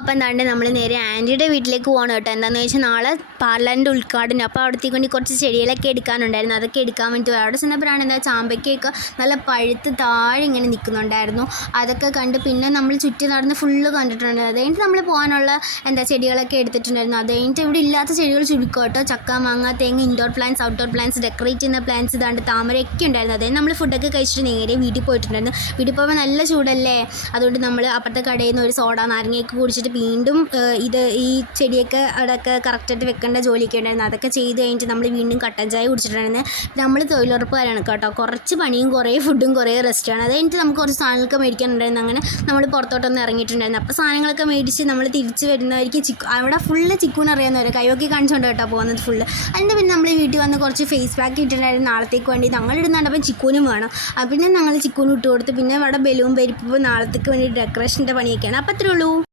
അപ്പം എന്താണ്ട് നമ്മൾ നേരെ ആൻറ്റിയുടെ വീട്ടിലേക്ക് പോകണം കേട്ടോ. എന്താണെന്ന് വെച്ചാൽ നാളെ പാർലറിൻ്റെ ഉദ്ഘാടനം. അപ്പോൾ അവിടത്തേക്ക് വേണ്ടി കുറച്ച് ചെടികളൊക്കെ എടുക്കാനുണ്ടായിരുന്നു. അതൊക്കെ എടുക്കാൻ വേണ്ടി അവിടെ ചെന്നപ്പോഴാണ് എന്താ ചാമ്പയ്ക്കൊക്കെ നല്ല പഴുത്ത് താഴെ ഇങ്ങനെ നിൽക്കുന്നുണ്ടായിരുന്നു. അതൊക്കെ കണ്ട് പിന്നെ നമ്മൾ ചുറ്റി നടന്ന് ഫുള്ള് കണ്ടിട്ടുണ്ട്. അത് കഴിഞ്ഞിട്ട് നമ്മൾ പോകാനുള്ള ചെടികളൊക്കെ എടുത്തിട്ടുണ്ടായിരുന്നു. അത് കഴിഞ്ഞിട്ട് ഇവിടെ ഇല്ലാത്ത ചെടികൾ ചുരുക്കം കേട്ടോ. ചക്ക, മാങ്ങ, തേങ്ങ, indoor plants, outdoor plants, decorate ചെയ്യുന്ന പ്ലാന്റ്സ്, ഇതാണ്ട് താമരയൊക്കെ ഉണ്ടായിരുന്നു. അതായത് നമ്മൾ ഫുഡൊക്കെ കഴിച്ചിട്ട് നേരെ വീട്ടിൽ പോയിട്ടുണ്ടായിരുന്നു. വീട്ടിൽ പോകുമ്പോൾ നല്ല ചൂടല്ലേ, അതുകൊണ്ട് നമ്മൾ അപ്പുറത്തെ കടയിൽ നിന്ന് ഒരു സോഡ നാരങ്ങയൊക്കെ കുടിച്ചിട്ട് വീണ്ടും ഈ ചെടിയൊക്കെ അവിടെയൊക്കെ കറക്റ്റായിട്ട് വെക്കേണ്ട ജോലിയൊക്കെ ഉണ്ടായിരുന്നു. അതൊക്കെ ചെയ്ത് കഴിഞ്ഞിട്ട് നമ്മൾ വീണ്ടും കട്ടൻ ചായ കുടിച്ചിട്ടുണ്ടായിരുന്നു. നമ്മൾ തൊഴിലുറപ്പുകാരാണ് കേട്ടോ. കുറച്ച് പണിയും കുറേ ഫുഡും കുറേ റെസ്റ്റാണ്. അത് കഴിഞ്ഞിട്ട് നമുക്ക് കുറച്ച് സാധനങ്ങളൊക്കെ മേടിക്കാനുണ്ടായിരുന്നു. അങ്ങനെ നമ്മൾ പുറത്തോട്ടൊന്ന് ഇറങ്ങിയിട്ടുണ്ടായിരുന്നു. അപ്പോൾ സാധനങ്ങളൊക്കെ മേടിച്ച് നമ്മൾ തിരിച്ച് വരുന്നവർക്ക് അവിടെ ഫുള്ള് ചിക്കൂന് അറിയാവുന്നവരെ കൈയൊക്കെ കാണിച്ചുകൊണ്ട് കേട്ടോ പോകുന്നത് ഫുള്ള്. അതിൻ്റെ പിന്നെ നമ്മൾ വീട്ടിൽ വന്ന് കുറച്ച് ഫേസ് പാക്ക് ഇട്ടിട്ടുണ്ടായിരുന്നു നാളത്തേക്ക് വേണ്ടി. ഞങ്ങളിടുന്നുണ്ടപ്പം ചിക്കൂനും വേണം. പിന്നെ ഞങ്ങൾ ചിക്കൂനും ഇട്ട് കൊടുത്ത് പിന്നെ അവിടെ ബലൂൺ പരിപ്പ് നാളത്തേക്ക് വേണ്ടി ഡെക്കറേഷൻ്റെ പണിയൊക്കെയാണ്. അപ്പോൾ അത്രേ ഉള്ളൂ.